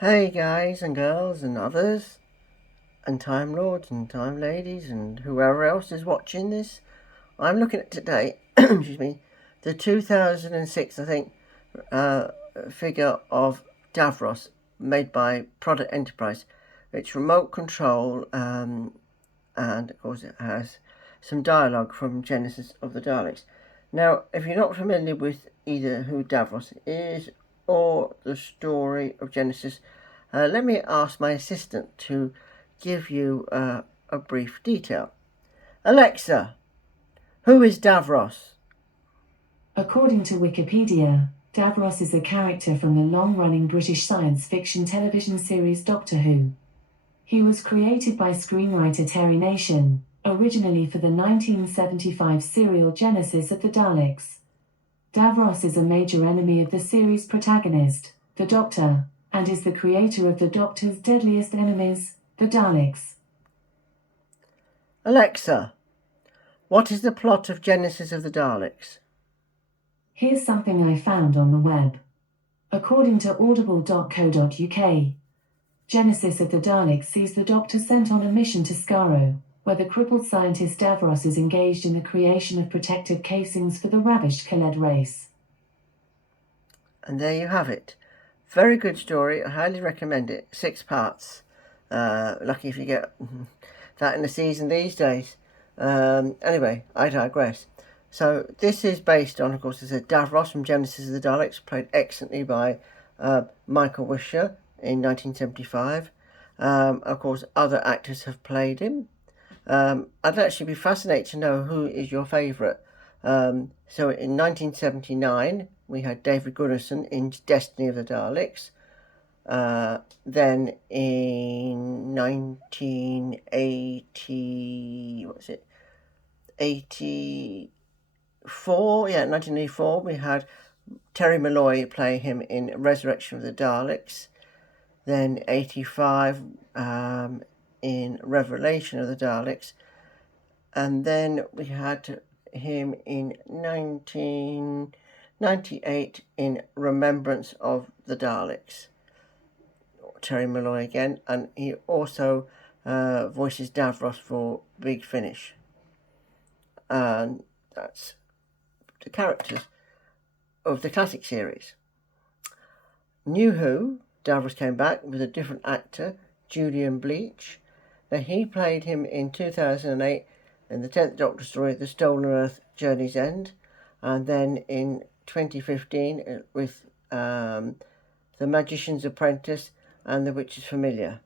Hey guys and girls and others and Time Lords and Time Ladies and whoever else is watching this. I'm looking at today, excuse me, the 2006, I think, uh, figure of Davros made by Product Enterprise. It's remote control and of course it has some dialogue from Genesis of the Daleks. Now, if you're not familiar with either who Davros is or the story of Genesis, let me ask my assistant to give you a brief detail. Alexa, who is Davros? According to Wikipedia, Davros is a character from the long-running British science fiction television series Doctor Who. He was created by screenwriter Terry Nation, originally for the 1975 serial Genesis of the Daleks. Davros is a major enemy of the series' protagonist, the Doctor, and is the creator of the Doctor's deadliest enemies, the Daleks. Alexa, what is the plot of Genesis of the Daleks? Here's something I found on the web. According to audible.co.uk, Genesis of the Daleks sees the Doctor sent on a mission to Skaro, where the crippled scientist Davros is engaged in the creation of protective casings for the ravished Khaled race. And there you have it. Very good story. I highly recommend it. 6 parts. Lucky if you get that in a season these days. Anyway, I digress. So this is based on, of course, it's a Davros from Genesis of the Daleks, played excellently by Michael Wisher in 1975. Of course, other actors have played him. I'd actually be fascinated to know who is your favourite. So in 1979, we had David Gunnarsson in Destiny of the Daleks. Then in 1980, what was it? 84, yeah, 1984, we had Terry Malloy play him in Resurrection of the Daleks. Then 85 in Revelation of the Daleks. And then we had him in 1998 in Remembrance of the Daleks. Terry Malloy again, and he also voices Davros for Big Finish. And that's the characters of the classic series. New Who, Davros came back with a different actor, Julian Bleach. Now he played him in 2008 in the 10th Doctor story, The Stolen Earth, Journey's End, and then in 2015 with The Magician's Apprentice and The Witch's Familiar.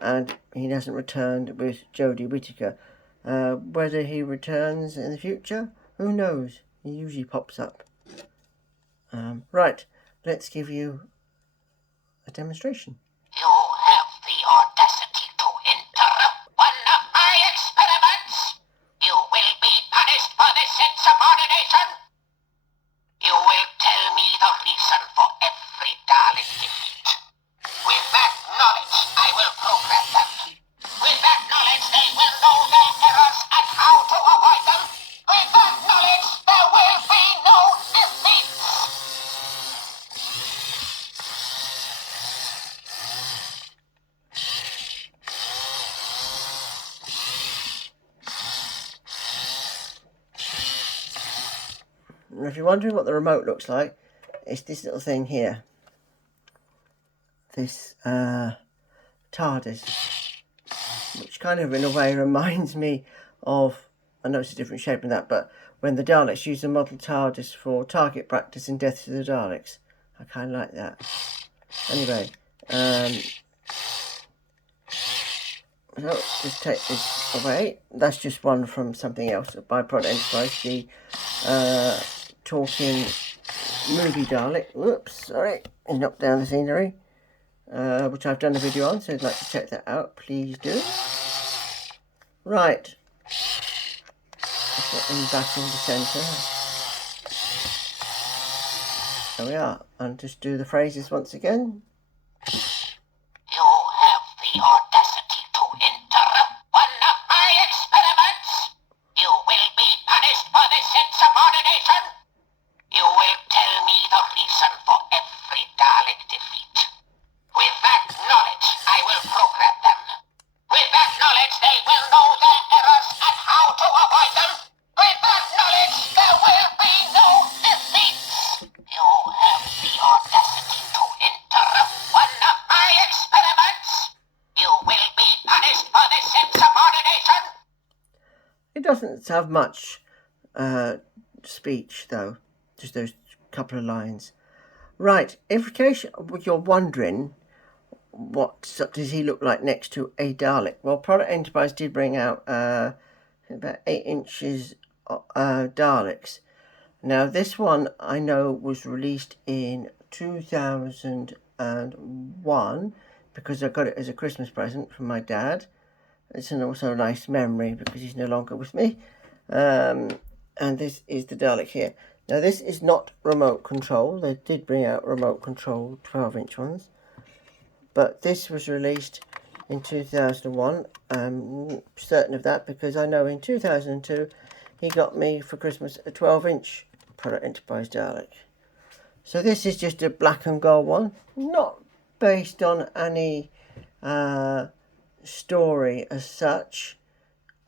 And he hasn't returned with Jodie Whittaker. Whether he returns in the future, who knows? He usually pops up. Right, let's give you a demonstration. You have the audacity to interrupt one of my experiments. You will be punished for this insubordination. You will tell me the reason for every Dalek defeat. With that knowledge, I will program them. With that knowledge, they will know their errors and how to avoid them. With that knowledge, there will be no defeat. If you're wondering what the remote looks like, it's this little thing here. This TARDIS, which kind of in a way reminds me of, I know it's a different shape than that, but when the Daleks used the model TARDIS for target practice in Death to the Daleks. I kind of like that. Anyway, so just take this away. That's just one from something else by Product Enterprise, the talking movie Dalek. Whoops, sorry, he knocked down the scenery, which I've done a video on, so if you'd like to check that out, please do. Right, let's get him back in the centre. There we are, and just do the phrases once again. You have the audacity to interrupt one of my experiments. You will be punished for this insubordination. You will tell me the reason for every Dalek defeat. With doesn't have much speech, though. Just those couple of lines. Right, in case you're wondering what does he look like next to a Dalek, well, Product Enterprise did bring out about 8 inches Daleks. Now, this one I know was released in 2001 because I got it as a Christmas present from my dad. It's also a nice memory because he's no longer with me. And this is the Dalek here. Now, this is not remote control. They did bring out remote control 12-inch ones. But this was released in 2001. I'm certain of that because I know in 2002 he got me for Christmas a 12-inch Product Enterprise Dalek. So this is just a black and gold one, not based on any story as such.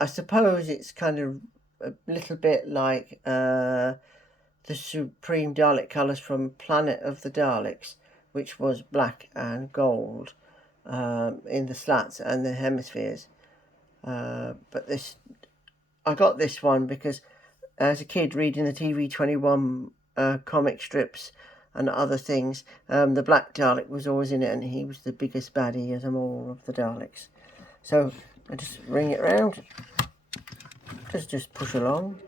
I suppose it's kind of a little bit like the Supreme Dalek colours from Planet of the Daleks, which was black and gold in the slats and the hemispheres. But this, I got this one because as a kid reading the TV21 comic strips and other things, the Black Dalek was always in it, and he was the biggest baddie of them all of the Daleks. So I just ring it round, just push along.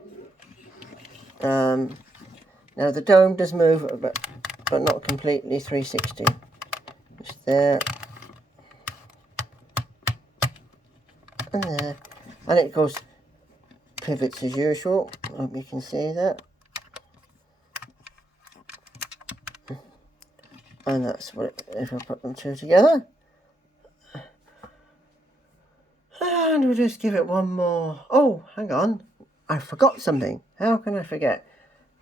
Now the dome does move, but not completely 360. Just there and there, and it goes pivots as usual. I hope you can see that. And that's what if I put them two together. And we'll just give it one more. Oh, hang on. I forgot something. How can I forget?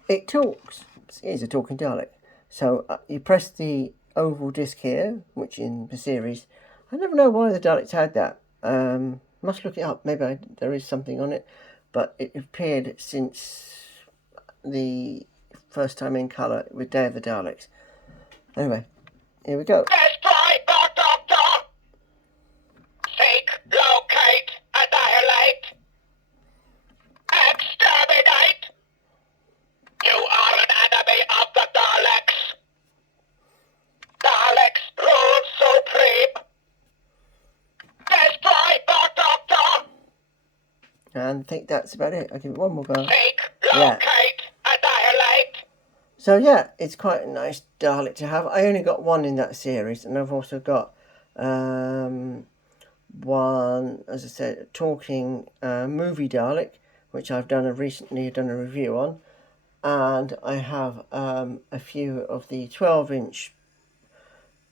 It talks. It is a talking Dalek. So you press the oval disc here, which in the series, I never know why the Daleks had that. Must look it up. Maybe there is something on it. But it appeared since the first time in colour with Day of the Daleks. Anyway, here we go. Destroy the Doctor! Seek, locate, annihilate, exterminate! You are an enemy of the Daleks! Daleks rule supreme! Destroy the Doctor! And I think that's about it. I'll give it one more go. Seek, locate, annihilate! So yeah, it's quite a nice Dalek to have. I only got one in that series, and I've also got one, as I said, a talking movie Dalek, which I've recently done a review on, and I have a few of the 12-inch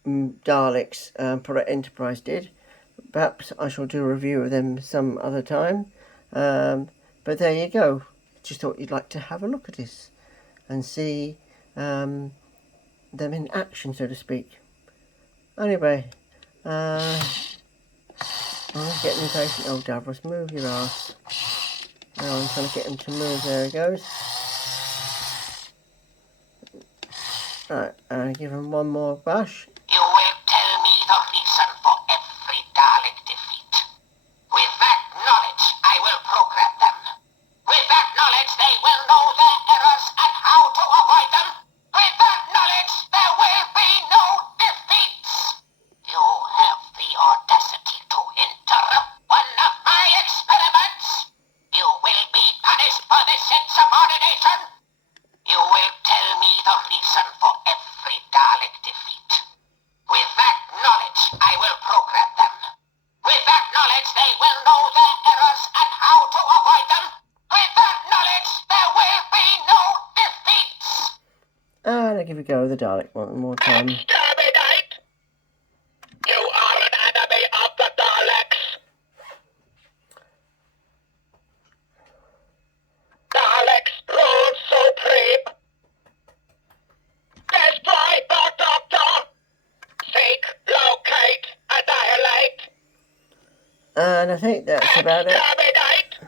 Daleks Product Enterprise did. Perhaps I shall do a review of them some other time. But there you go. Just thought you'd like to have a look at this and see them in action, so to speak. Anyway, I'm getting impatient. Oh, Davros, move your ass. Now I'm trying to get him to move. There he goes. Right, give him one more bash. You will tell me the reason for every Dalek defeat. With that knowledge, I will program them. With that knowledge, they will know their errors and how to avoid them. With that knowledge, there will be no defeats. You have the audacity to interrupt one of my experiments. You will be punished for this insubordination. You will tell me the reason for every Dalek defeat. With that knowledge, I will program them. With that knowledge, they will know their errors and how to avoid them. With that knowledge, there will be no defeats. And I'll give a go of the Dalek one more time. Exterminate! You are an enemy of the Daleks. Daleks rule supreme. Destroy the Doctor. Seek, locate, annihilate. And I think that's about it. Exterminate!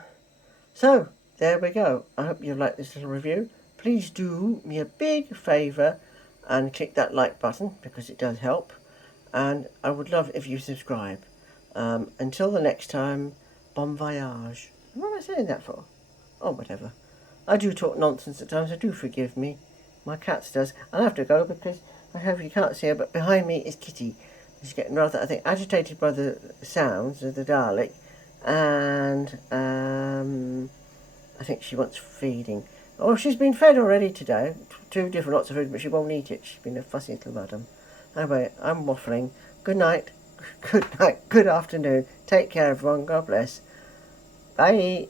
So, there we go. I hope you liked this little review. Please do me a big favour and click that like button because it does help. And I would love if you subscribe. Until the next time, bon voyage. What am I saying that for? Oh, whatever. I do talk nonsense at times, so do forgive me. My cat does. I'll have to go because I hope you can't see her, but behind me is Kitty. She's getting rather, I think, agitated by the sounds of the Dalek, and I think she wants feeding. Oh, she's been fed already today. 2 different lots of food, but she won't eat it. She's been a fussy little madam. Anyway, I'm waffling. Good night. Good night. Good afternoon. Take care, everyone. God bless. Bye.